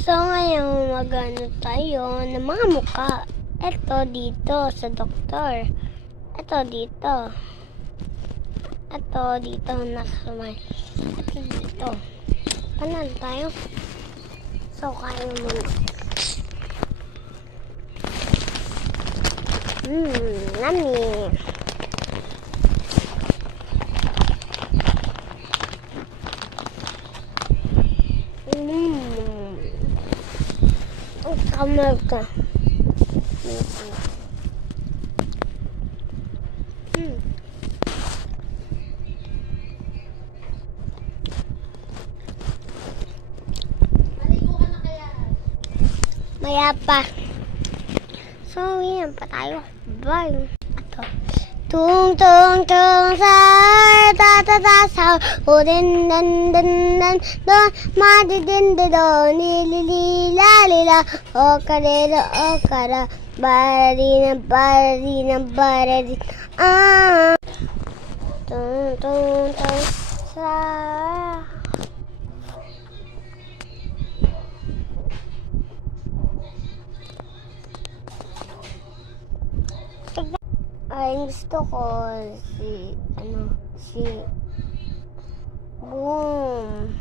So, ngayon magano tayo ng mga mukha. Ito dito sa doktor. Ito dito. Ito dito nakamay. Ito dito. Paano tayo? So, kaya muna. Nami. Ang kamay ka. Maya pa. So, yan pa tayo. Bye. Ito. Tung tung tung sa ta ta ta sa o din dan dan dan don ma di din de do ni li li la li la o kara bari na tung tung tung sa ay gusto ko si Boom.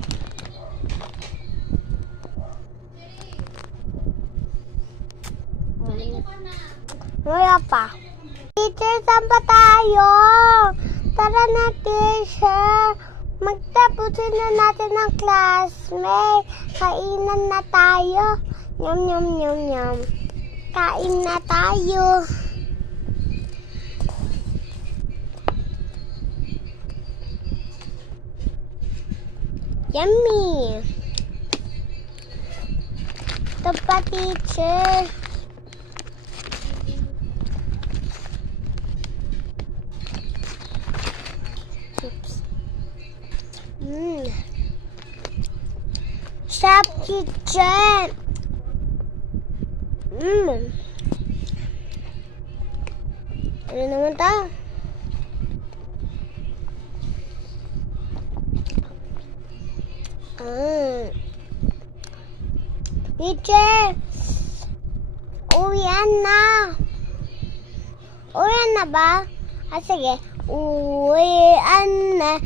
Wala pa. Teacher, saan ba tayo? Tara na, teacher. Magtapusin na natin ang classmate. Kainan na tayo. Nyam, nyam, nyam, nyam. Kain na tayo. Yummy! Ito pa, teacher. Chips. Shop, teacher. Ano naman ito? Teacher, uwian na. Uwian na ba? Sige. Uwian na.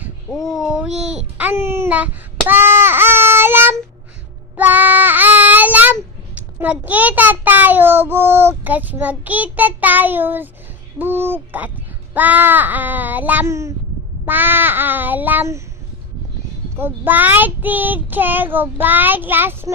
Paalam. Magkita tayo bukas. Paalam. Goodbye, teacher. Goodbye, classmate.